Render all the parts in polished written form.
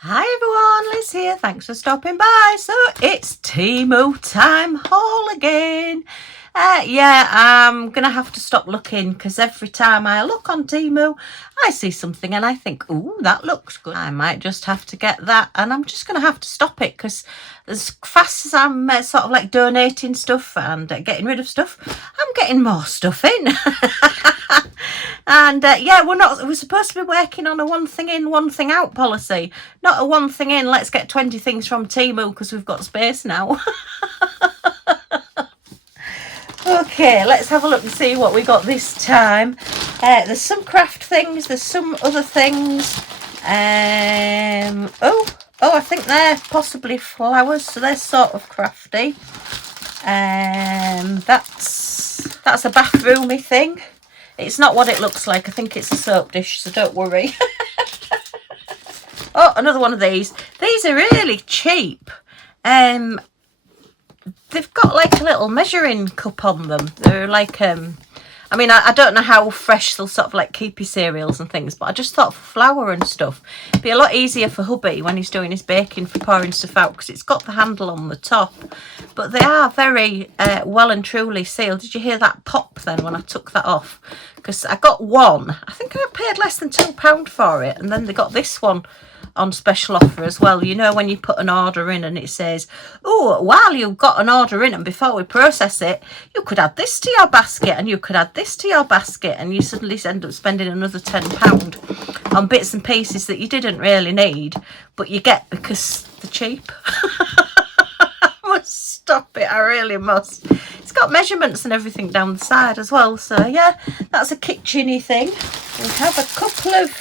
Hi everyone, Liz here. Thanks for stopping by. So it's Temu time haul again. I'm gonna have to stop looking because every time I look on Temu, I see something and I think, "Ooh, that looks good. I might just have to get that," and I'm just gonna have to stop it because as fast as I'm sort of like donating stuff and getting rid of stuff, I'm getting more stuff in. And we're supposed to be working on a one thing in, one thing out policy, not a one thing in, let's get 20 things from Temu because we've got space now. Okay, let's have a look and see what we got this time. There's some craft things, there's some other things. I think they're possibly flowers, so they're sort of crafty. That's a bathroomy thing. It's not what it looks like. I think it's a soap dish, so don't worry. Oh, another one of these. These are really cheap. They've got like a little measuring cup on them. They're like, I don't know how fresh they'll sort of like keep your cereals and things, but I just thought for flour and stuff, it'd be a lot easier for hubby when he's doing his baking for pouring stuff out because it's got the handle on the top. But they are very well and truly sealed. Did you hear that pop then when I took that off? Because I got one. I think I paid less than £2 for it, and then they got this one on special offer as well. You know, when you put an order in and it says, "Oh, while you've got an order in and before we process it, you could add this to your basket and you could add this to your basket," and you suddenly end up spending another £10 on bits and pieces that you didn't really need, but you get because they're cheap. I must stop it, I really must. It's got measurements and everything down the side as well, so yeah, that's a kitcheny thing. We have a couple of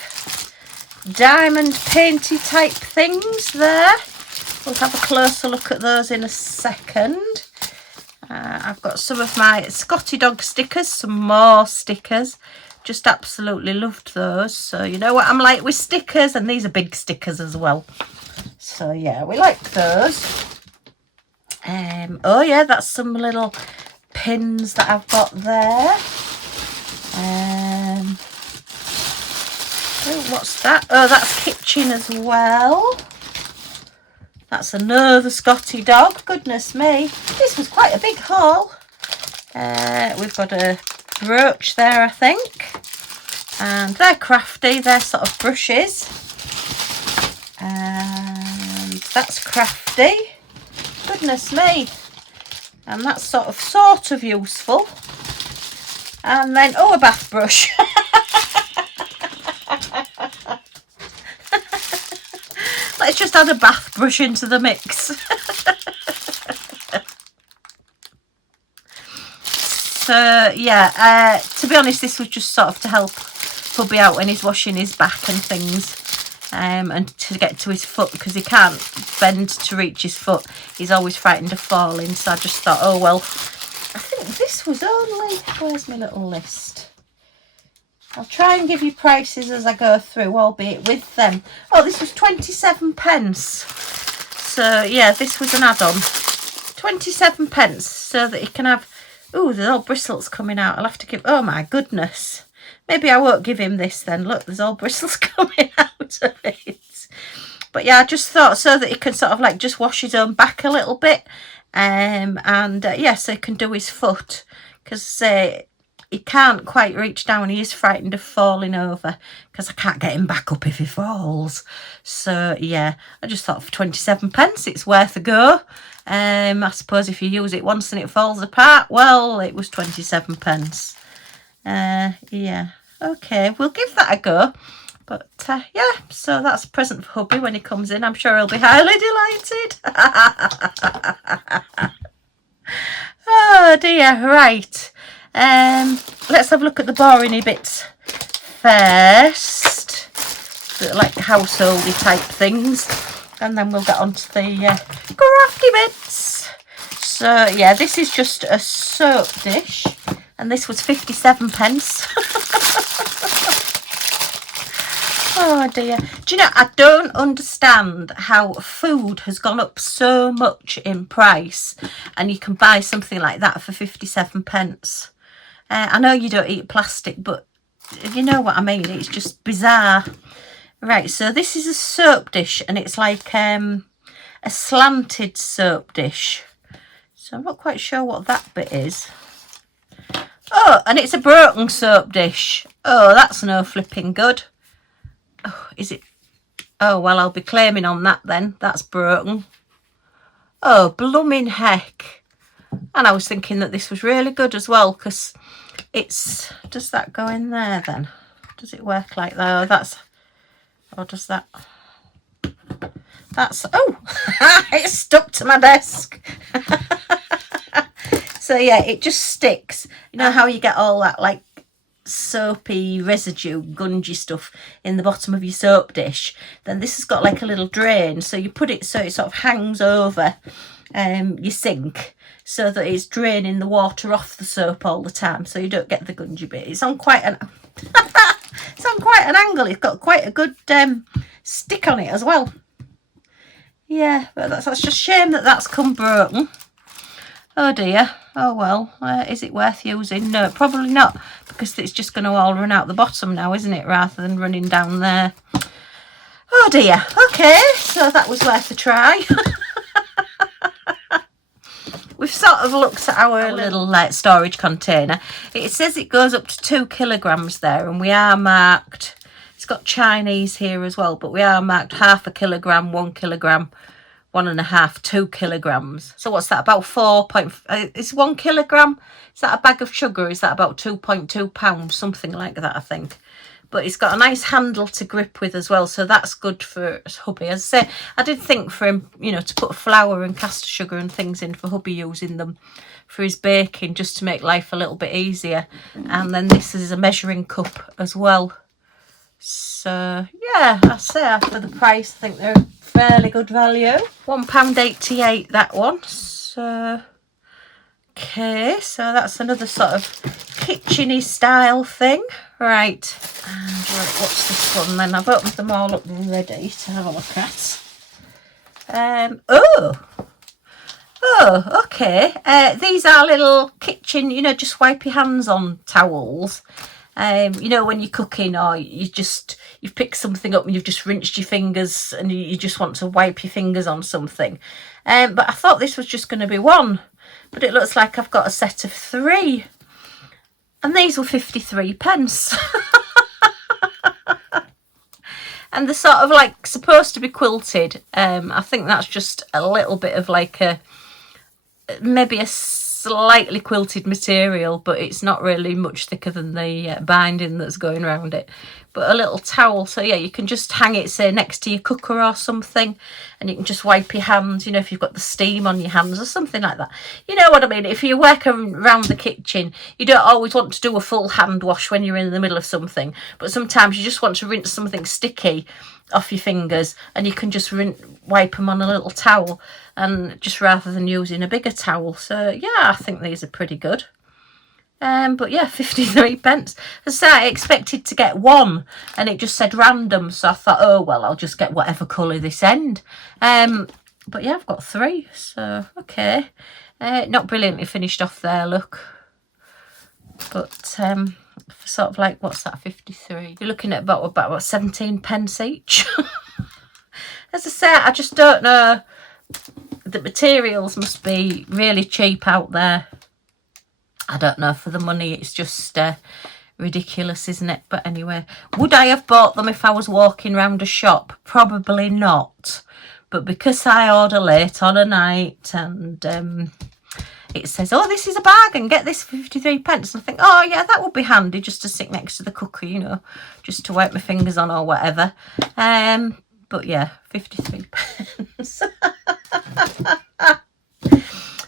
diamond painty type things there. We'll have a closer look at those in a second. I've got some of my Scotty dog stickers, some more stickers. Just absolutely loved those. So you know what I'm like with stickers, and these are big stickers as well. So yeah, we like those. Oh yeah, that's some little pins that I've got there. Oh, what's that? Oh, that's kitchen as well. That's another Scotty dog. Goodness me. This was quite a big haul. We've got a brooch there, I think. And they're crafty. They're sort of brushes. And that's crafty. Goodness me. And that's sort of useful. And then, oh, a bath brush. Let's just add a bath brush into the mix. So yeah, to be honest, this was just sort of to help hubby out when he's washing his back and things, and to get to his foot because he can't bend to reach his foot. He's always frightened of falling, so I just thought, oh well, I think this was only, where's my little list? I'll try and give you prices as I go through, albeit with them. Oh, this was 27p. So yeah, this was an add-on. 27p, so that you can have, oh, there's all bristles coming out. I'll have to give, oh my goodness. Maybe I won't give him this then. Look, there's all bristles coming out of it. But yeah, I just thought so that he can sort of like just wash his own back a little bit. Yeah, so he can do his foot. Because he can't quite reach down. He is frightened of falling over because I can't get him back up if he falls. So yeah, I just thought for 27p it's worth a go. I suppose if you use it once and it falls apart, well, it was 27p. Yeah, okay, we'll give that a go. But yeah, so that's a present for hubby when he comes in. I'm sure he'll be highly delighted. Oh dear, right. Let's have a look at the boring bits first, like householdy type things, and then we'll get on to the crafty bits. So yeah, this is just a soap dish, and this was 57p. Oh dear. Do you know, I don't understand how food has gone up so much in price and you can buy something like that for 57p. I know you don't eat plastic, but you know what I mean. It's just bizarre. Right, so this is a soap dish, and it's like a slanted soap dish. So I'm not quite sure what that bit is. Oh, and it's a broken soap dish. Oh, that's no flipping good. Oh, is it? Oh, well, I'll be claiming on that then. That's broken. Oh, blooming heck. And I was thinking that this was really good as well, because it's... Does that go in there then? Does it work like that? Oh, that's... Or does that... That's... Oh! It's stuck to my desk. So, yeah, it just sticks. You know how you get all that, like, soapy residue, gungy stuff in the bottom of your soap dish? Then this has got, like, a little drain. So you put it so it sort of hangs over your sink, so that it's draining the water off the soap all the time, so you don't get the gungy bit. It's on quite an it's on quite an angle. It's got quite a good stick on it as well. Yeah, but that's just a shame that that's come broken. Oh dear. Oh well. Is it worth using? No, probably not, because it's just going to all run out the bottom now, isn't it, rather than running down there. Oh dear. Okay, so that was worth a try. We've sort of looked at our little storage container. It says it goes up to 2 kilograms there, and we are marked. It's got Chinese here as well, but we are marked 1/2 kilogram, 1 kilogram, 1.5, 2 kilograms. So what's that? About 4. Is 1 kilogram? Is that a bag of sugar? Is that about 2.2 pounds? Something like that, I think. But it's got a nice handle to grip with as well, so that's good for hubby. As I say, I did think for him, you know, to put flour and caster sugar and things in for hubby using them for his baking, just to make life a little bit easier. And then this is a measuring cup as well. So yeah, I say for the price, I think they're fairly good value. £1.88 that one. So okay, so that's another sort of kitcheny style thing. Right, and right, what's this one then? I've opened them all up ready to have a look at. Oh, okay. These are little kitchen, you know, just wipe your hands on towels. You know, when you're cooking, or you've picked something up and you've just rinsed your fingers and you just want to wipe your fingers on something. But I thought this was just going to be one, but it looks like I've got a set of 3. And these were 53p. And they're sort of like supposed to be quilted. I think that's just a little bit of like maybe a slightly quilted material, but it's not really much thicker than the binding that's going around it. But a little towel, so yeah, you can just hang it, say, next to your cooker or something, and you can just wipe your hands, you know, if you've got the steam on your hands or something like that. You know what I mean? If you work around the kitchen, you don't always want to do a full hand wash when you're in the middle of something, but sometimes you just want to rinse something sticky off your fingers, and you can just wipe them on a little towel, and just rather than using a bigger towel. So yeah, I think these are pretty good. But yeah, 53p. As I say, I expected to get one, and it just said random, so I thought, oh well, I'll just get whatever colour this end. But yeah, I've got 3, so okay. Not brilliantly finished off there, look. But sort of like, what's that, 53? You're looking at about 17p each. As I say, I just don't know. The materials must be really cheap out there. I don't know, for the money, it's just ridiculous, isn't it? But anyway, would I have bought them if I was walking around a shop? Probably not. But because I order late on a night, and it says, oh, this is a bargain, get this for 53p. And I think, oh yeah, that would be handy just to stick next to the cooker, you know, just to wipe my fingers on or whatever. But yeah, 53p.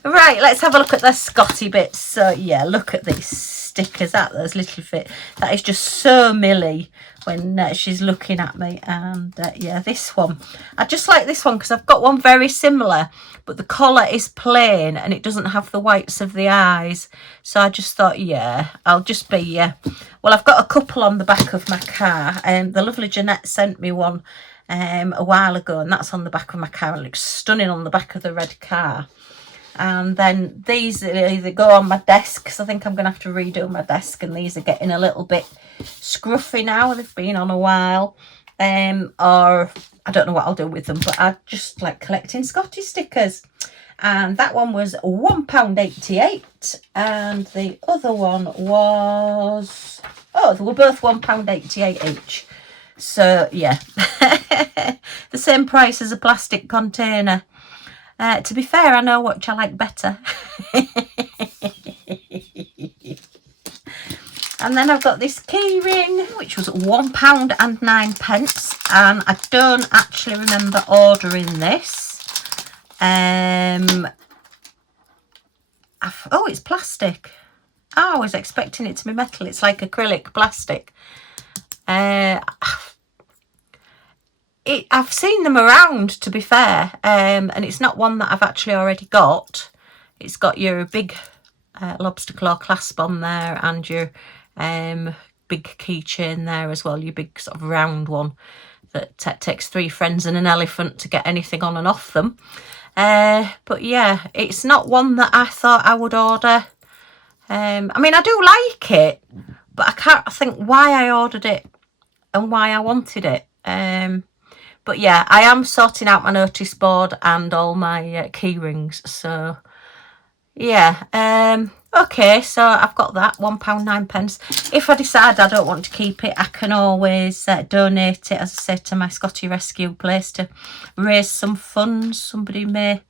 Right, let's have a look at the Scotty bits. So yeah, look at these stickers, at those little fit. That is just so Millie when she's looking at me. And yeah, this one, I just like this one because I've got one very similar, but the collar is plain and it doesn't have the whites of the eyes. So I just thought, yeah, I'll just be well, I've got a couple on the back of my car, and the lovely Jeanette sent me one a while ago, and that's on the back of my car. It looks stunning on the back of the red car. And then these either go on my desk, because I think I'm going to have to redo my desk, and these are getting a little bit scruffy now. They've been on a while. or I don't know what I'll do with them, but I just like collecting Scottish stickers. And that one was £1.88, and the other one was, oh, they were both £1.88 each. So yeah, the same price as a plastic container. To be fair, I know which I like better. And then I've got this key ring, which was £1.09, and I don't actually remember ordering this. Oh, it's plastic. Oh, I was expecting it to be metal. It's like acrylic plastic. I've seen them around, to be fair, and it's not one that I've actually already got. It's got your big lobster claw clasp on there, and your big keychain there as well, your big sort of round one that takes 3 friends and an elephant to get anything on and off them. But yeah, it's not one that I thought I would order. I mean, I do like it, but I can't think why I ordered it and why I wanted it. But yeah, I am sorting out my notice board and all my key rings, so yeah. Okay, so I've got that, £1.09. If I decide I don't want to keep it, I can always donate it, as I said, to my Scottish rescue place to raise some funds. Somebody may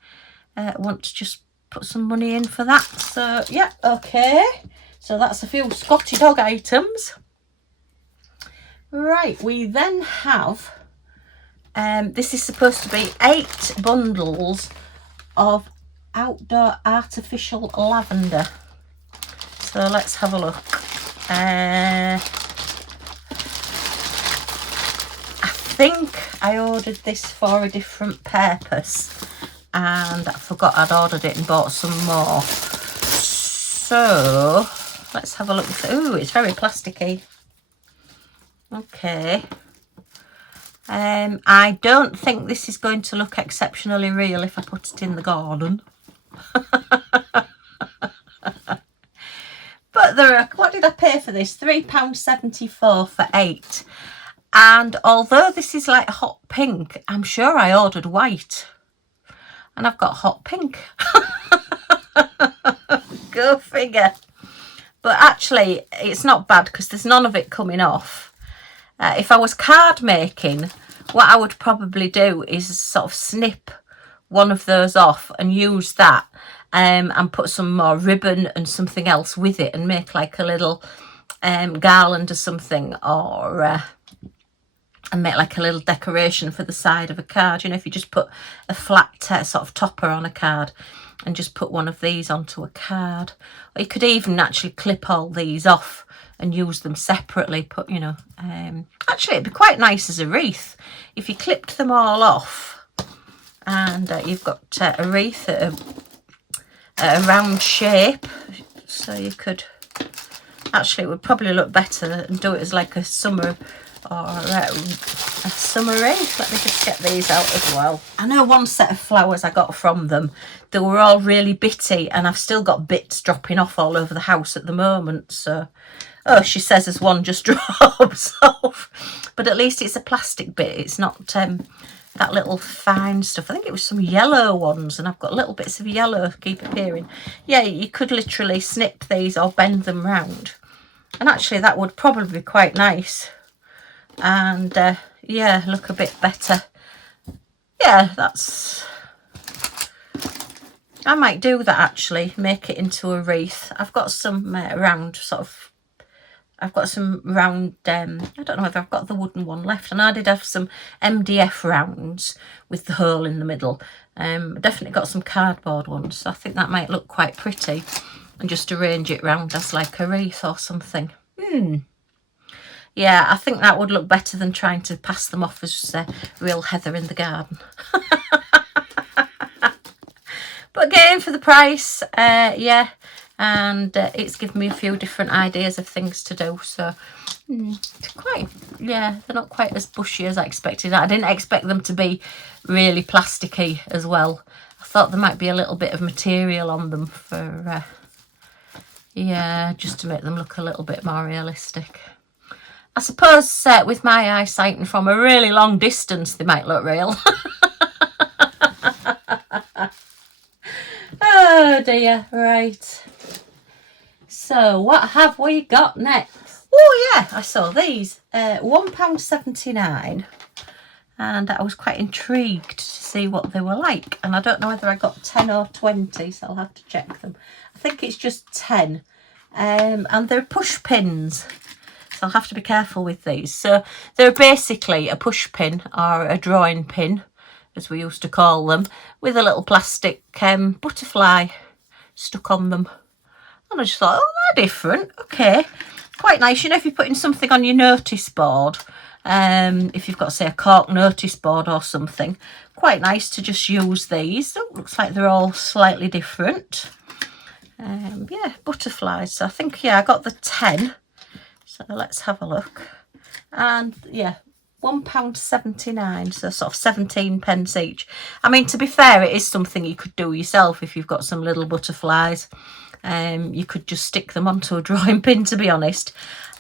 want to just put some money in for that. So yeah, okay. So that's a few Scottish dog items. Right, we then have, this is supposed to be 8 bundles of outdoor artificial lavender. So let's have a look. I think I ordered this for a different purpose, and I forgot I'd ordered it and bought some more. So let's have a look. Ooh, it's very plasticky. Okay. I don't think this is going to look exceptionally real if I put it in the garden. But there are, what did I pay for this? £3.74 for 8. And although this is like hot pink, I'm sure I ordered white. And I've got hot pink. Go figure. But actually, it's not bad because there's none of it coming off. If I was card making, what I would probably do is sort of snip one of those off and use that, and put some more ribbon and something else with it and make like a little garland or something, or and make like a little decoration for the side of a card. You know, if you just put a flat sort of topper on a card and just put one of these onto a card. Or you could even actually clip all these off and use them separately. Put, you know, actually it'd be quite nice as a wreath if you clipped them all off, and you've got a wreath at a round shape. So you could, actually it would probably look better and do it as like a summer or a summer wreath. Let me just get these out as well. I know one set of flowers I got from them, they were all really bitty, and I've still got bits dropping off all over the house at the moment. So, oh, she says as one just drops off, but at least it's a plastic bit. It's not that little fine stuff. I think it was some yellow ones, and I've got little bits of yellow keep appearing. Yeah, you could literally snip these or bend them round, and actually that would probably be quite nice, and yeah, look a bit better. Yeah, that's, I might do that actually, make it into a wreath. I've got some round sort of, I've got some round, I don't know if I've got the wooden one left, and I did have some MDF rounds with the hole in the middle. Definitely got some cardboard ones, so I think that might look quite pretty, and just arrange it round as like a wreath or something. Yeah, I think that would look better than trying to pass them off as real heather in the garden. But again, for the price, yeah, and it's given me a few different ideas of things to do. So it's quite, yeah, they're not quite as bushy as I expected. I didn't expect them to be really plasticky as well. I thought there might be a little bit of material on them for, yeah, just to make them look a little bit more realistic. I suppose with my eyesight and from a really long distance, they might look real. Oh dear, right. So what have we got next? Oh yeah, I saw these. £1.79. And I was quite intrigued to see what they were like. And I don't know whether I got 10 or 20, so I'll have to check them. I think it's just 10. And they're push pins. So I'll have to be careful with these. So they're basically a push pin or a drawing pin, as we used to call them, with a little plastic butterfly stuck on them. And I just thought, oh, they're different. Okay, quite nice. You know, if you're putting something on your notice board, if you've got, say, a cork notice board or something, quite nice to just use these. Oh, looks like they're all slightly different. Yeah, butterflies. So I think, yeah, I got the 10. So let's have a look. And yeah, £1.79, so sort of 17 pence each. I mean, to be fair, it is something you could do yourself if you've got some little butterflies. You could just stick them onto a drawing pin, to be honest.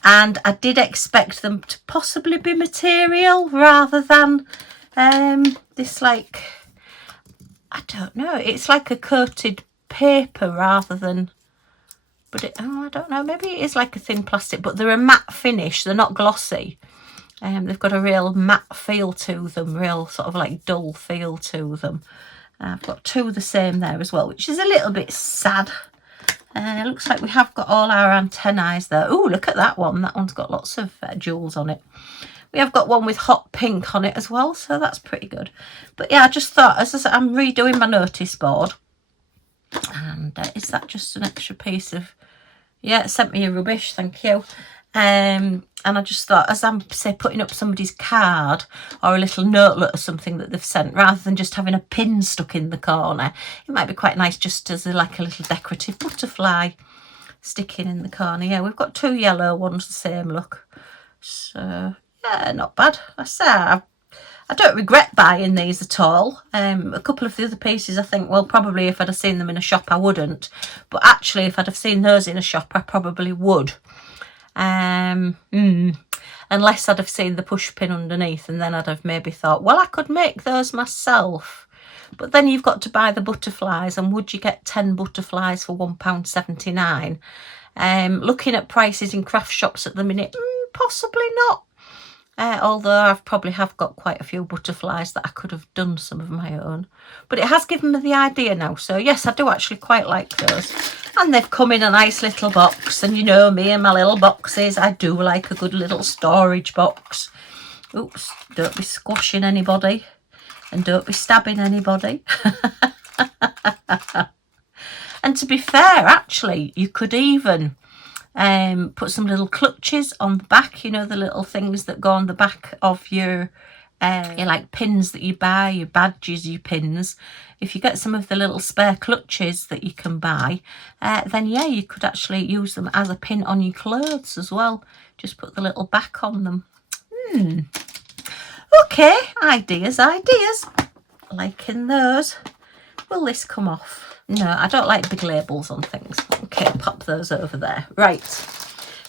And I did expect them to possibly be material rather than this, like, I don't know, it's like a coated paper rather than, but it, oh, I don't know, maybe it is like a thin plastic, but they're a matte finish, they're not glossy. They've got a real matte feel to them, real sort of like dull feel to them. I've got two the same there as well, which is a little bit sad. It looks like we have got all our antennae there. Oh, look at that one. That one's got lots of jewels on it. We have got one with hot pink on it as well, so that's pretty good. But yeah, I just thought, as I said, I'm redoing my notice board. And is that just an extra piece of... Yeah, it sent me a rubbish, thank you. And I just thought, as I'm, say, putting up somebody's card or a little notelet or something that they've sent, rather than just having a pin stuck in the corner, it might be quite nice just as like a little decorative butterfly sticking in the corner. Yeah, we've got two yellow ones, the same look. So, yeah, not bad. I say, I don't regret buying these at all. A couple of the other pieces, I think, well, probably if I'd have seen them in a shop, I wouldn't. But actually, if I'd have seen those in a shop, I probably would. Unless I'd have seen the push pin underneath, and then I'd have maybe thought, well, I could make those myself. But then you've got to buy the butterflies, and would you get 10 butterflies for £1.79? Looking at prices in craft shops at the minute, possibly not. Although I've probably got quite a few butterflies that I could have done some of my own. But it has given me the idea now. So yes, I do actually quite like those. And they've come in a nice little box. And you know me and my little boxes, I do like a good little storage box. Oops, don't be squashing anybody. And don't be stabbing anybody. And to be fair, actually, you could even... put some little clutches on the back, you know, the little things that go on the back of your like pins that you buy, your badges, your pins. If you get some of the little spare clutches that you can buy, then yeah, you could actually use them as a pin on your clothes as well. Just put the little back on them. Okay, ideas. Liking those. Will this come off? No, I don't like big labels on things. Okay, pop those over there. Right.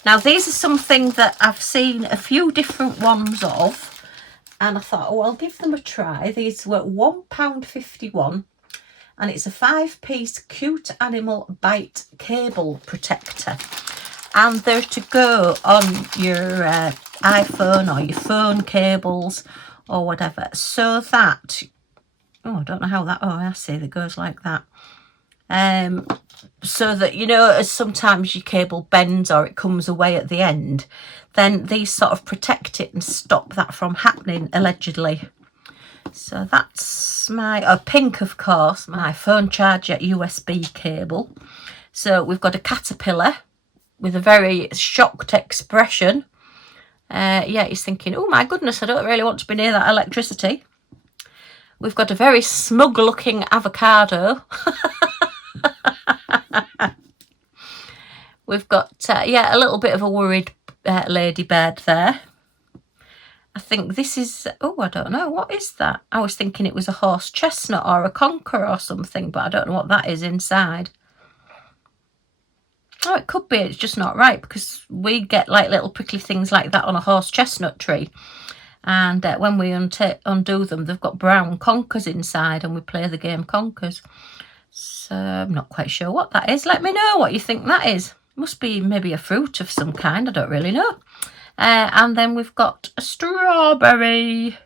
Now, these are something that I've seen a few different ones of. And I thought, oh, I'll give them a try. These were £1.51. And it's a 5-piece cute animal bite cable protector. And they're to go on your iPhone or your phone cables or whatever. So that... Oh, I don't know how that... Oh, I see. That goes like that. So that, you know, as sometimes your cable bends or it comes away at the end, then these sort of protect it and stop that from happening, allegedly. So that's my, pink, of course, my phone charger USB cable. So we've got a caterpillar with a very shocked expression. Yeah, he's thinking, oh my goodness, I don't really want to be near that electricity. We've got a very smug looking avocado. We've got, yeah, a little bit of a worried ladybird there. I think this is, oh, I don't know, what is that? I was thinking it was a horse chestnut or a conker or something, but I don't know what that is inside. Oh, it could be it's just not right, because we get like little prickly things like that on a horse chestnut tree, and when we undo them, they've got brown conkers inside, and we play the game conkers. So I'm not quite sure what that is. Let me know what you think that is. Must be maybe a fruit of some kind, I don't really know. And then we've got a strawberry.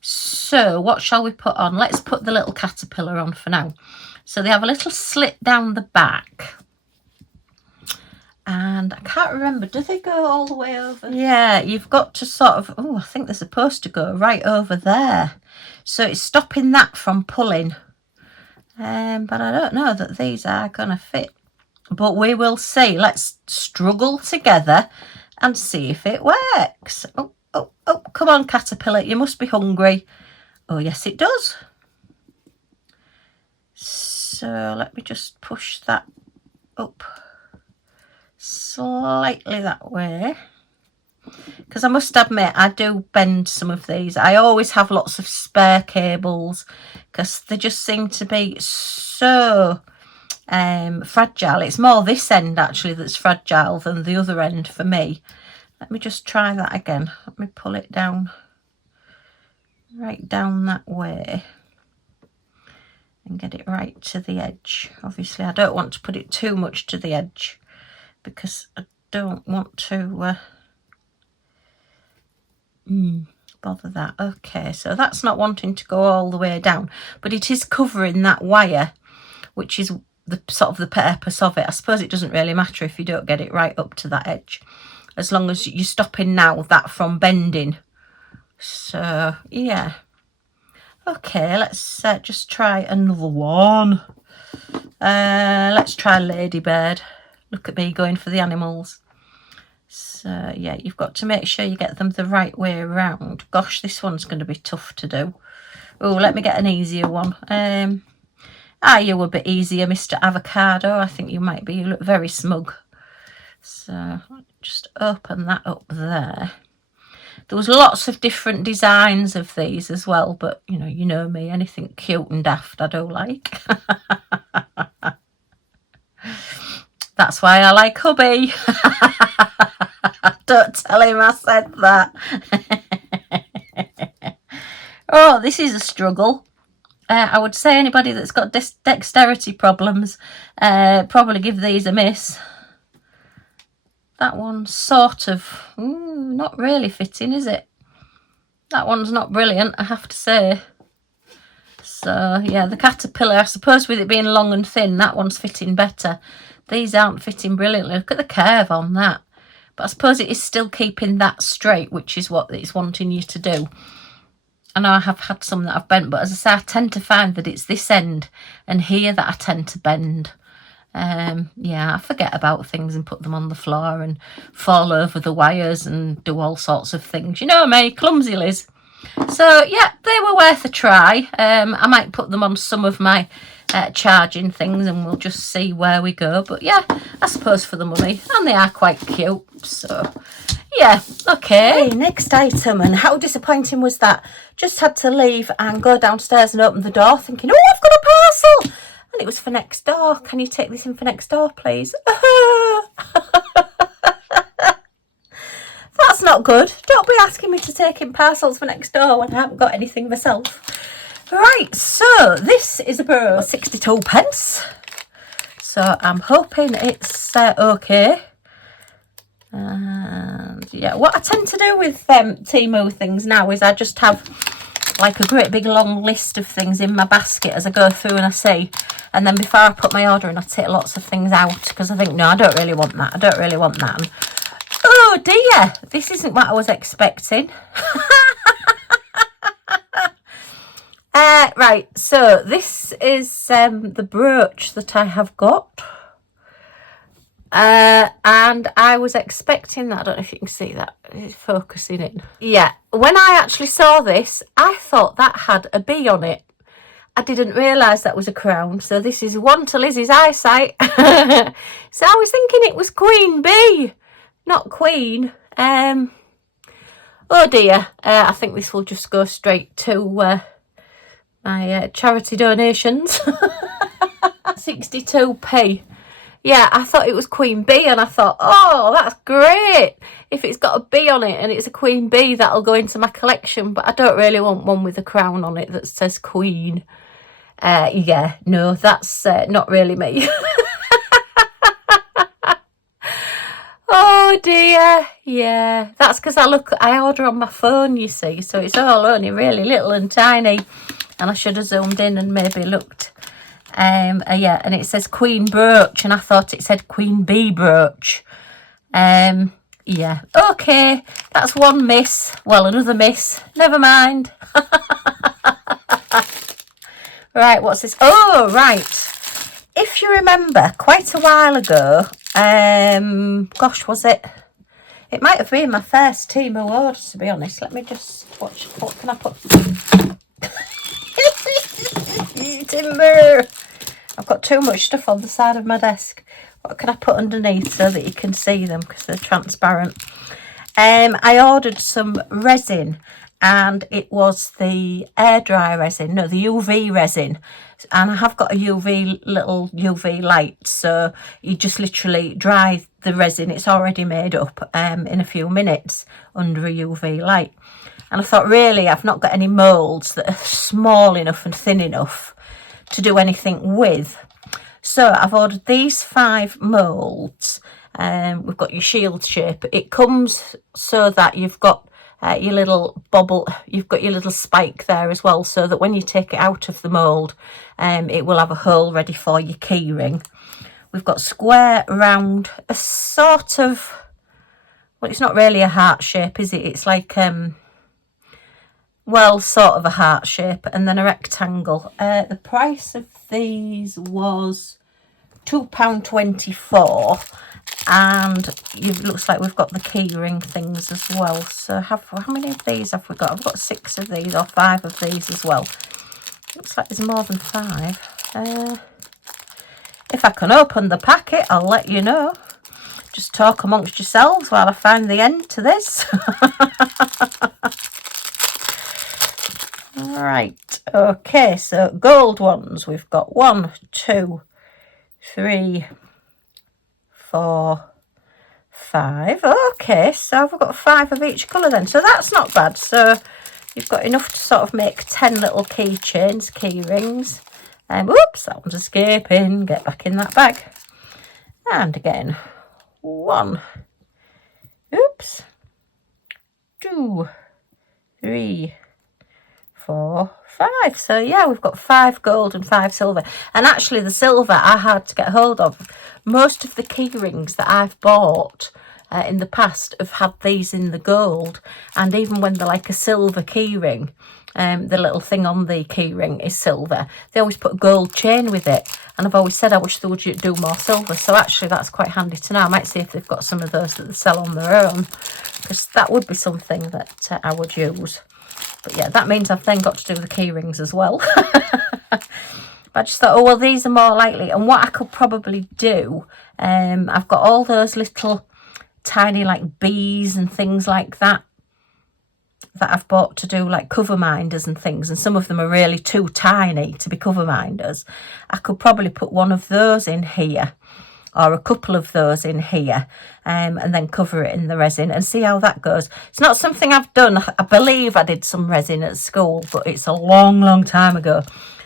So what shall we put on? Let's put the little caterpillar on for now. So they have a little slit down the back. And I can't remember, do they go all the way over? Yeah, you've got to sort of, oh, I think they're supposed to go right over there. So it's stopping that from pulling. But I don't know that these are going to fit. But we will see. Let's struggle together and see if it works. Oh, oh, oh, come on, caterpillar, you must be hungry. Oh, yes, it does. So let me just push that up slightly that way, because I must admit I do bend some of these. I always have lots of spare cables because they just seem to be so fragile. It's more this end actually that's fragile than the other end for me. Let me just try that again. Let me pull it down, right down that way, and get it right to the edge. Obviously I don't want to put it too much to the edge, because I don't want to bother that. Okay, so that's not wanting to go all the way down, but it is covering that wire, which is the sort of the purpose of it. I suppose it doesn't really matter if you don't get it right up to that edge, as long as you're stopping now that from bending. So yeah, okay, let's just try another one. Let's try ladybird. Look at me going for the animals. So yeah, you've got to make sure you get them the right way around. Gosh, this one's going to be tough to do. Oh, let me get an easier one. You were a bit easier, Mr. Avocado. I think you might be. You look very smug. So just open that up there. There was lots of different designs of these as well, but you know me, anything cute and daft I do like. That's why I like hubby. Don't tell him I said that. Oh, this is a struggle. I would say anybody that's got dexterity problems, probably give these a miss. That one's sort of not really fitting, is it? That one's not brilliant, I have to say. So yeah, the caterpillar, I suppose with it being long and thin, that one's fitting better. These aren't fitting brilliantly. Look at the curve on that. But I suppose it is still keeping that straight, which is what it's wanting you to do. I know I have had some that I've bent, but as I say, I tend to find that it's this end and here that I tend to bend. Yeah, I forget about things and put them on the floor and fall over the wires and do all sorts of things. You know me, clumsy Liz. So yeah, they were worth a try. I might put them on some of my charging things and we'll just see where we go. But yeah, I suppose for the money, and they are quite cute. So yeah, okay. Next item, and how disappointing was that? Just had to leave and go downstairs and open the door thinking, oh, I've got a parcel. And it was for next door. Can you take this in for next door, please? That's not good. Don't be asking me to take in parcels for next door when I haven't got anything myself. Right, so this is a brooch, 62 pence. So I'm hoping it's okay. And yeah, what I tend to do with TEMU things now is I just have like a great big long list of things in my basket as I go through and I see, and then before I put my order in I take lots of things out because I think, no, I don't really want that, I don't really want that. And, oh dear, this isn't what I was expecting. Right, so this is the brooch that I have got. And I was expecting that. I don't know if you can see that. It's focusing in. Yeah, when I actually saw this, I thought that had a bee on it. I didn't realise that was a crown. So this is one to Lizzie's eyesight. So I was thinking it was Queen Bee, not Queen. Oh dear. I think this will just go straight to my charity donations. 62p. yeah, I thought it was queen bee, and I thought, oh, that's great. If it's got a bee on it and it's a queen bee, that'll go into my collection. But I don't really want one with a crown on it that says queen. Yeah, no, that's not really me. Oh dear, yeah, that's because I order on my phone, you see, so it's all only really little and tiny, and I should have zoomed in and maybe looked. Yeah, and it says queen brooch, and I thought it said queen bee brooch. Yeah, okay, that's one miss. Well, another miss, never mind. Right, what's this? Oh, right. If you remember, quite a while ago, gosh, was it? It might have been my first TEMU order, to be honest. Let me just watch. What can I put? Timber. I've got too much stuff on the side of my desk. What can I put underneath so that you can see them because they're transparent? I ordered some resin, and it was the air dry resin, no, the UV resin, and I have got a little UV light, so you just literally dry the resin. It's already made up in a few minutes under a UV light. And I thought, really, I've not got any moulds that are small enough and thin enough to do anything with. So I've ordered these 5 moulds. We've got your shield shape. It comes so that you've got your little bobble, you've got your little spike there as well, so that when you take it out of the mould, it will have a hole ready for your key ring. We've got square, round, a sort of, well, it's not really a heart shape, is it? It's like, well, sort of a heart shape, and then a rectangle. The price of these was £2.24, and it looks like we've got the key ring things as well. So how many of these have we got? I've got 6 of these, or 5 of these as well. Looks like there's more than 5. If I can open the packet, I'll let you know. Just talk amongst yourselves while I find the end to this. Right, okay, so gold ones, we've got 1, 2, 3, 4, 5. Okay, so we've got 5 of each colour then, so that's not bad. So you've got enough to sort of make 10 little keychains, key rings. Oops, that one's escaping. Get back in that bag. And again, 1, oops, 2, 3, 4, 5. So yeah, we've got 5 gold and 5 silver. And actually the silver I had to get hold of. Most of the key rings that I've bought in the past have had these in the gold, and even when they're like a silver key ring, the little thing on the key ring is silver, they always put a gold chain with it, and I've always said I wish they would do more silver. So actually that's quite handy to know. I might see if they've got some of those that they sell on their own, because that would be something that I would use. But yeah, that means I've then got to do the key rings as well. But I just thought, oh, well, these are more likely. And what I could probably do, I've got all those little tiny like bees and things like that I've bought to do like cover minders and things. And some of them are really too tiny to be cover minders. I could probably put one of those in here, or a couple of those in here, and then cover it in the resin and see how that goes. It's not something I've done. I believe I did some resin at school, but it's a long, long time ago.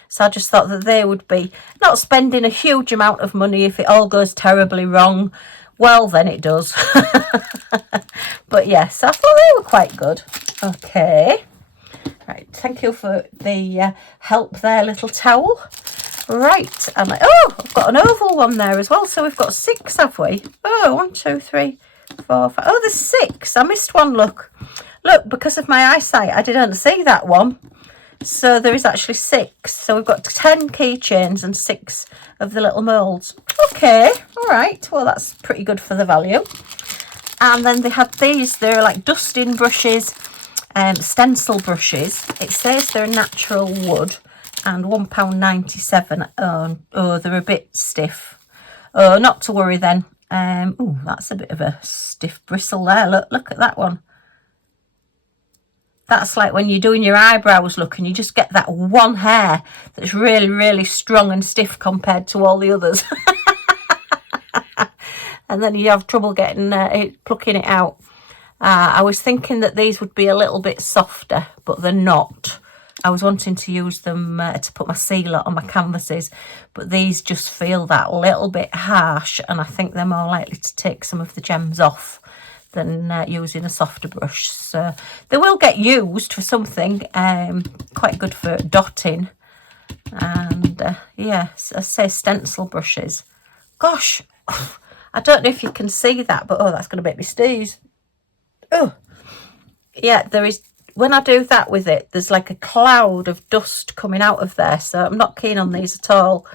So I just thought that they would be not spending a huge amount of money if it all goes terribly wrong. Well, then it does. But yes, I thought they were quite good. Okay. Right, thank you for the help there, little towel. Right, and oh, I've got an oval one there as well. So we've got 6, have we? Oh, 1, 2, 3, 4, 5. Oh, there's 6. I missed one. Look, because of my eyesight, I didn't see that one. So there is actually 6. So we've got 10 keychains and 6 of the little moulds. Okay, all right. Well, that's pretty good for the value. And then they had these. They're like dusting brushes, stencil brushes. It says they're natural wood, and £1.97. Oh, they're a bit stiff. Oh, not to worry then. Oh, that's a bit of a stiff bristle there. Look at that one. That's like when you're doing your eyebrows, look, and you just get that one hair that's really, really strong and stiff compared to all the others. and then you have trouble getting plucking it out. I was thinking that these would be a little bit softer, but they're not. I was wanting to use them to put my sealer on my canvases, but these just feel that little bit harsh, and I think they're more likely to take some of the gems off than using a softer brush. So they will get used for something, quite good for dotting. And yeah, I say stencil brushes. Gosh, I don't know if you can see that, but oh, that's going to make me sneeze. Oh, yeah, there is. When I do that with it, there's like a cloud of dust coming out of there, so I'm not keen on these at all.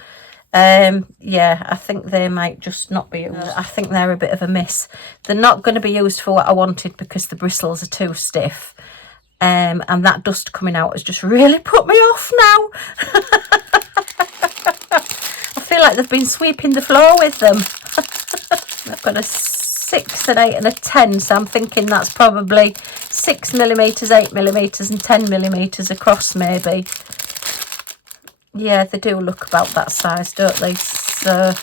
Yeah, I think they might just not be used. I think they're a bit of a miss. They're not going to be used for what I wanted because the bristles are too stiff. And that dust coming out has just really put me off now. I feel like they've been sweeping the floor with them. I've got a 6, an 8 and a 10, so I'm thinking that's probably 6mm, 8mm and 10mm across maybe. Yeah, they do look about that size, don't they? So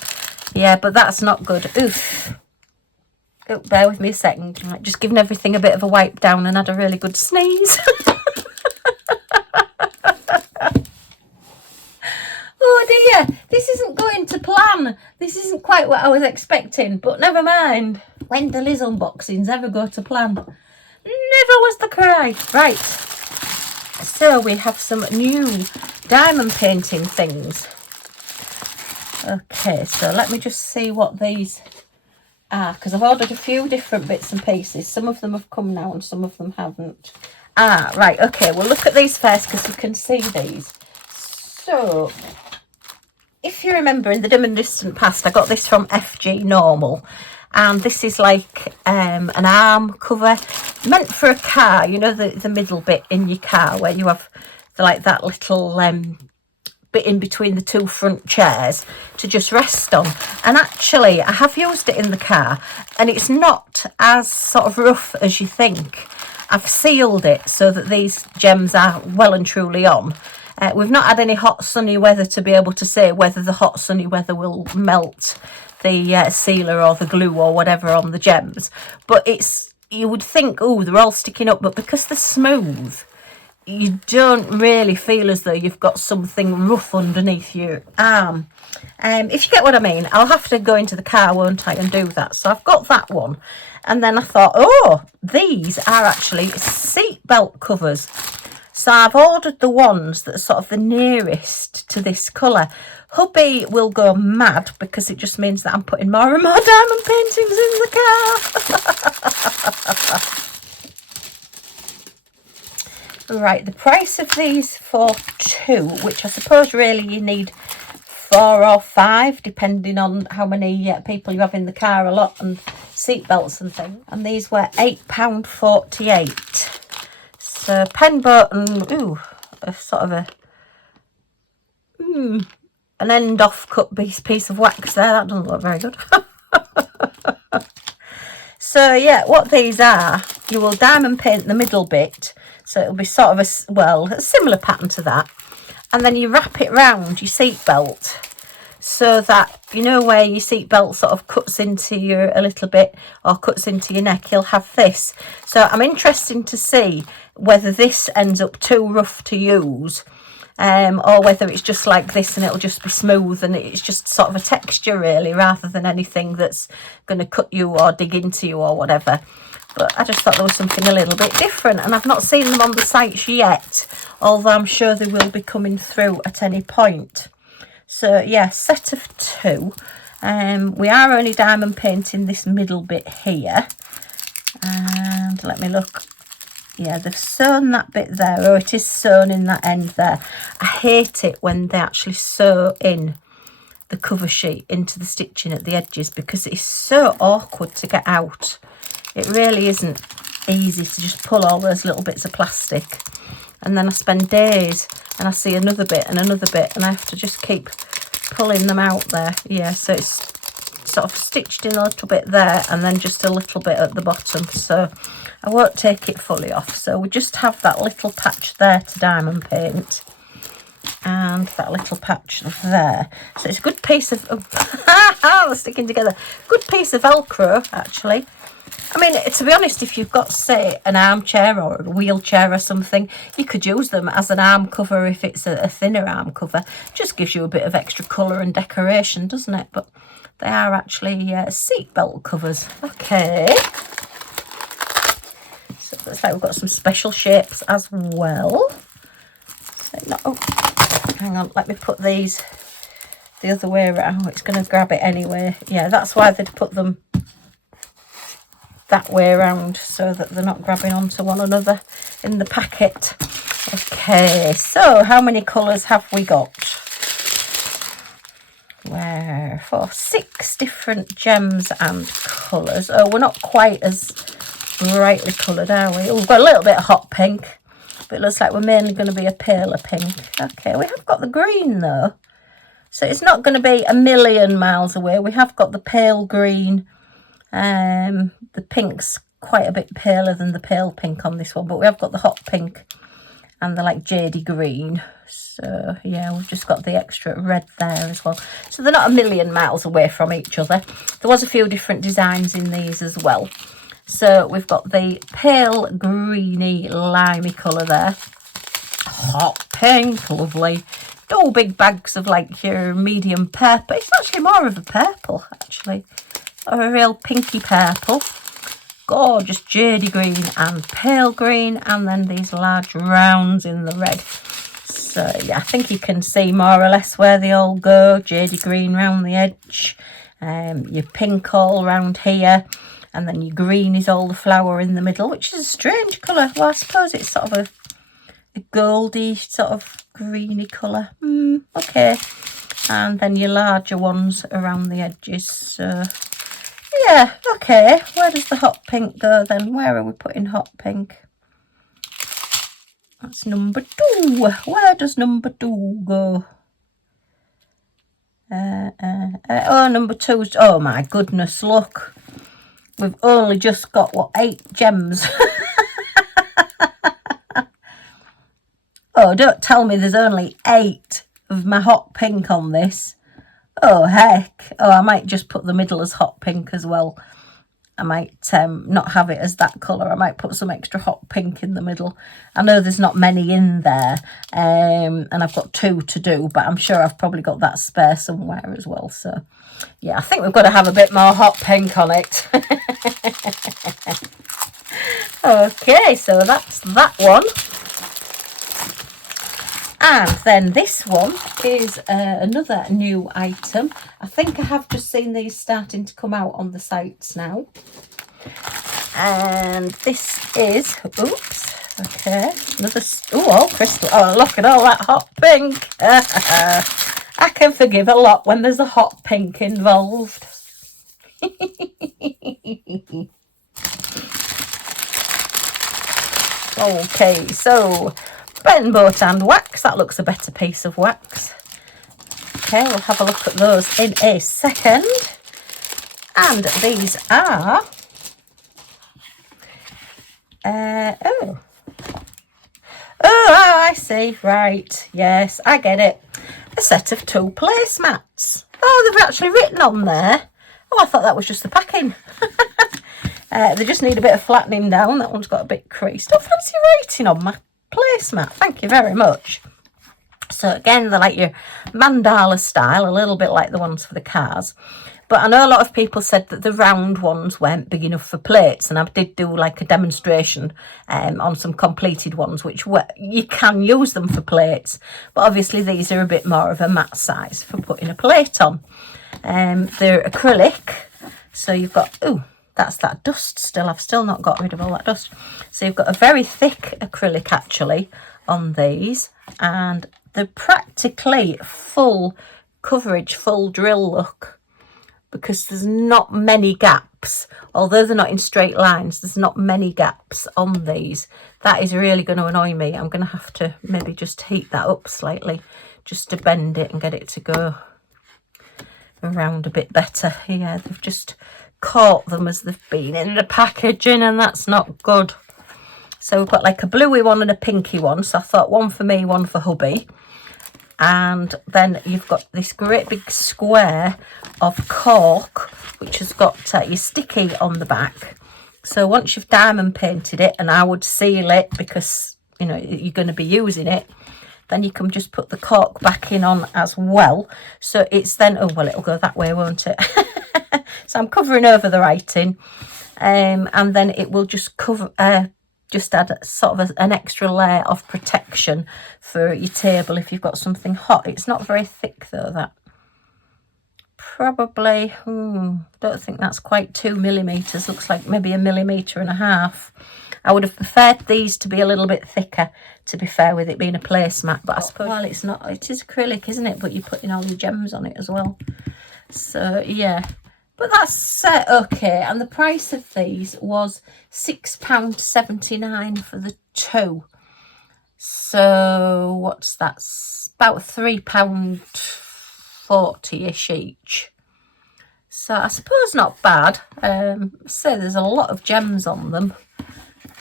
yeah, but that's not good. Oof. Oh, bear with me a second. Right, just giving everything a bit of a wipe down and had a really good sneeze. Oh dear, this isn't going to plan. This isn't quite what I was expecting, but never mind. When do Liz unboxings ever go to plan? Never was the cry. Right, so we have some new diamond painting things. Okay, so let me just see what these are, because I've ordered a few different bits and pieces. Some of them have come now and some of them haven't. Right, okay, we'll look at these first because you can see these. So if you remember, in the dim and distant past, I got this from FG Normal, and this is like an arm cover meant for a car, you know, the middle bit in your car where you have like that little bit in between the two front chairs to just rest on. And actually I have used it in the car and it's not as sort of rough as you think. I've sealed it so that these gems are well and truly on. We've not had any hot sunny weather to be able to say whether the hot sunny weather will melt the sealer or the glue or whatever on the gems, but it's, you would think, oh, they're all sticking up, but because they're smooth, you don't really feel as though you've got something rough underneath your arm. If you get what I mean. I'll have to go into the car, won't I, and do that. So I've got that one, and then I thought, oh, these are actually seat belt covers. So I've ordered the ones that are sort of the nearest to this colour. Hubby will go mad because it just means that I'm putting more and more diamond paintings in the car. Right, the price of these for 2, which I suppose really you need 4 or 5, depending on how many people you have in the car, a lot, and seat belts and things. And these were £8.48. So Warburton, ooh, a sort of an end off cut piece of wax there. That doesn't look very good. So yeah, what these are, you will diamond paint the middle bit, so it'll be sort of a similar pattern to that, and then you wrap it round your seat belt so that, you know, where your seat belt sort of cuts into you a little bit or cuts into your neck, you'll have this. So I'm interested to see whether this ends up too rough to use, or whether it's just like this and it'll just be smooth and it's just sort of a texture really, rather than anything that's going to cut you or dig into you or whatever. But I just thought there was something a little bit different, and I've not seen them on the sites yet, although I'm sure they will be coming through at any point. So yeah, set of 2. We are only diamond painting this middle bit here, and let me look. Yeah, they've sewn that bit there. Oh, it is sewn in that end there. I hate it when they actually sew in the cover sheet into the stitching at the edges, because it's so awkward to get out. It really isn't easy to just pull all those little bits of plastic, and then I spend days and I see another bit and another bit and I have to just keep pulling them out there. Yeah, so it's sort of stitched in a little bit there and then just a little bit at the bottom, so I won't take it fully off. So we just have that little patch there to diamond paint. and that little patch there. So it's a good piece of they're sticking together. Good piece of Velcro, actually. I mean, to be honest, if you've got, say, an armchair or a wheelchair or something, you could use them as an arm cover if it's a thinner arm cover. Just gives you a bit of extra colour and decoration, doesn't it? But they are actually seat belt covers. Okay. So it looks like we've got some special shapes as well. So hang on, let me put these the other way around. Oh, it's going to grab it anyway. Yeah, that's why they'd put them that way around, so that they're not grabbing onto one another in the packet. Okay, so how many colours have we got? Where for 6 different gems and colours. Oh, we're not quite as brightly coloured, are we? Oh, we've got a little bit of hot pink, but it looks like we're mainly going to be a paler pink. Okay, we have got the green though, so it's not going to be a million miles away. We have got the pale green. The pink's quite a bit paler than the pale pink on this one, but we have got the hot pink and the like jadey green. So yeah, we've just got the extra red there as well. So they're not a million miles away from each other. There was a few different designs in these as well. So we've got the pale greeny limey colour there. Hot pink, lovely. All big bags of like your medium purple. It's actually more of a purple actually. Or a real pinky purple. Gorgeous jadey green and pale green, and then these large rounds in the red. So yeah, I think you can see more or less where they all go. Jadey green round the edge, your pink all round here, and then your green is all the flower in the middle, which is a strange colour. Well, I suppose it's sort of a goldy sort of greeny colour. Okay, and then your larger ones around the edges. So yeah, okay. Where does the hot pink go then? Where are we putting hot pink? That's number 2. Where does number 2 go? Oh, number 2's... Oh my goodness, look. We've only just got, what, 8 gems. Oh, don't tell me there's only 8 of my hot pink on this. Oh, heck. Oh, I might just put the middle as hot pink as well. I might not have it as that colour. I might put some extra hot pink in the middle. I know there's not many in there, and I've got 2 to do, but I'm sure I've probably got that spare somewhere as well. So, yeah, I think we've got to have a bit more hot pink on it. Okay, so that's that one. And then this one is another new item. I think I have just seen these starting to come out on the sites now. And this is, oops, okay, another, all crystal. Oh, look at all that hot pink. I can forgive a lot when there's a hot pink involved. Okay, so Ben Boat and wax. That looks a better piece of wax. Okay, we'll have a look at those in a second. And these are... Oh, I see. Right. Yes, I get it. A set of 2 placemats. Oh, they've actually written on there. Oh, I thought that was just the packing. They just need a bit of flattening down. That one's got a bit creased. Oh, fancy writing on my placemat. Thank you very much. So again, they're like your mandala style, a little bit like the ones for the cars. But I know a lot of people said that the round ones weren't big enough for plates, and I did do like a demonstration on some completed ones, which you can use them for plates, but obviously these are a bit more of a matte size for putting a plate on. They're acrylic, so you've got, ooh, that's that dust still. I've still not got rid of all that dust. So you've got a very thick acrylic actually on these, and they're practically full coverage, full drill look, because there's not many gaps. Although they're not in straight lines, there's not many gaps on these. That is really going to annoy me. I'm going to have to maybe just heat that up slightly just to bend it and get it to go around a bit better. Yeah, they've just caught them as they've been in the packaging, and that's not good. So we've got like a bluey one and a pinky one. So I thought one for me, one for hubby. And then you've got this great big square of cork, which has got your sticky on the back. So once you've diamond painted it, and I would seal it because, you know, you're going to be using it, then you can just put the cork backing on as well. So it's then, oh, well, it'll go that way, won't it? So I'm covering over the writing, and then it will just cover, just add sort of an extra layer of protection for your table if you've got something hot. It's not very thick though, that. Probably, don't think that's quite 2 millimeters. Looks like maybe 1.5 millimeters. I would have preferred these to be a little bit thicker, to be fair, with it being a placemat. But I suppose, well, it's not, it is acrylic, isn't it? But you're putting all your gems on it as well. So, yeah. But that's okay. And the price of these was £6.79 for the 2. So, what's that? About £3.40-ish each. So I suppose not bad. So there's a lot of gems on them,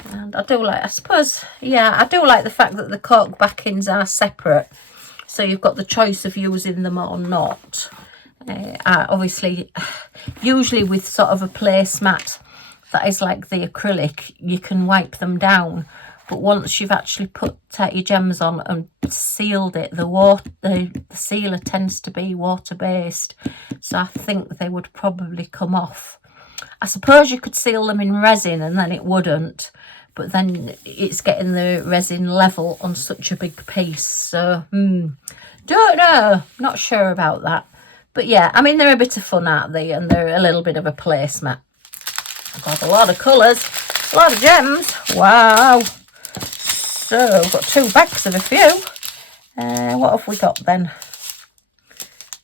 and I do like, I suppose, yeah, I do like the fact that the cork backings are separate, so you've got the choice of using them or not. Obviously, usually with sort of a placemat that is like the acrylic, you can wipe them down. But once you've actually put your gems on and sealed it, the sealer tends to be water-based. So I think they would probably come off. I suppose you could seal them in resin and then it wouldn't. But then it's getting the resin level on such a big piece. So, don't know. Not sure about that. But yeah, I mean, they're a bit of fun, aren't they? And they're a little bit of a placemat. I've got a lot of colours, a lot of gems. Wow. So, we've got 2 bags of a few. What have we got then?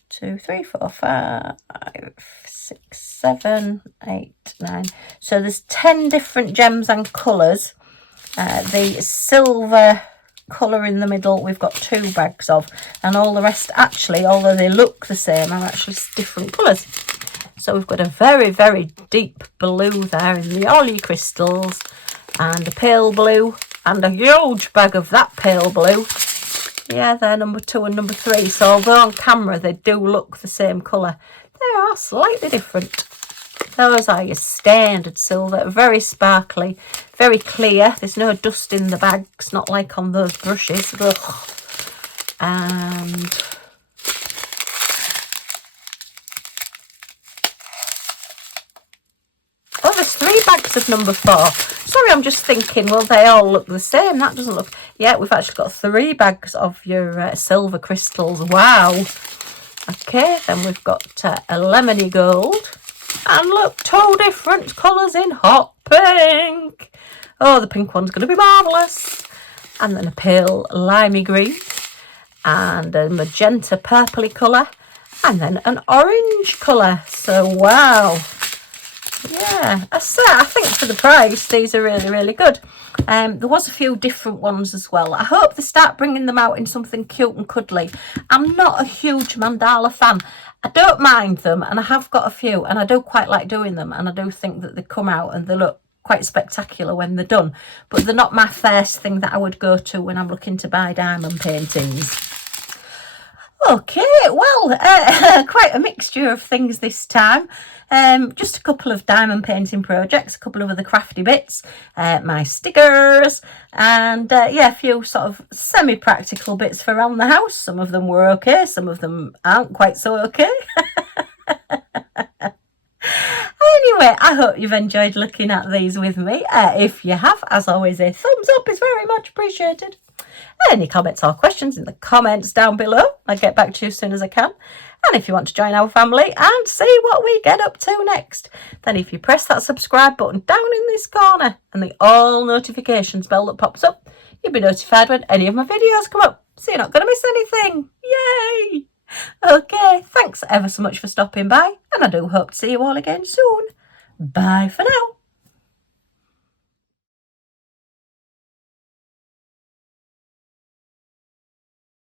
2, 3, 4, 5, 6, 7, 8, 9. So there's 10 different gems and colours. The silver colour in the middle, we've got 2 bags of. And all the rest, actually, although they look the same, are actually different colours. So we've got a very, very deep blue there in the all your crystals. And a pale blue. And a huge bag of that pale blue. Yeah, they're number 2 and number 3. So although on camera they do look the same colour, they are slightly different. Those are your standard silver, very sparkly, very clear. There's no dust in the bags, not like on those brushes. Ugh. And oh, there's 3 bags of number 4. Sorry, I'm just thinking, well, they all look the same. That doesn't look... Yeah, we've actually got 3 bags of your silver crystals. Wow. Okay, then we've got a lemony gold. And look, 2 different colours in hot pink. Oh, the pink one's going to be marvellous. And then a pale limey green. And a magenta purpley colour. And then an orange colour. So, wow. Yeah, I think for the price, these are really, really good. There was a few different ones as well. I hope they start bringing them out in something cute and cuddly. I'm not a huge mandala fan. I don't mind them, and I have got a few, and I do quite like doing them, and I do think that they come out and they look quite spectacular when they're done. But they're not my first thing that I would go to when I'm looking to buy diamond paintings. Okay, well, quite a mixture of things this time. Just a couple of diamond painting projects, a couple of other crafty bits, my stickers, and yeah, a few sort of semi-practical bits for around the house. Some of them were okay, some of them aren't quite so okay. Anyway, I hope you've enjoyed looking at these with me. If you have, as always, a thumbs up is very much appreciated. Any comments or questions in the comments down below. I'll get back to you as soon as I can. And if you want to join our family and see what we get up to next, then if you press that subscribe button down in this corner and the all notifications bell that pops up, you'll be notified when any of my videos come up. So you're not going to miss anything. Yay! Okay, thanks ever so much for stopping by, and I do hope to see you all again soon. Bye for now.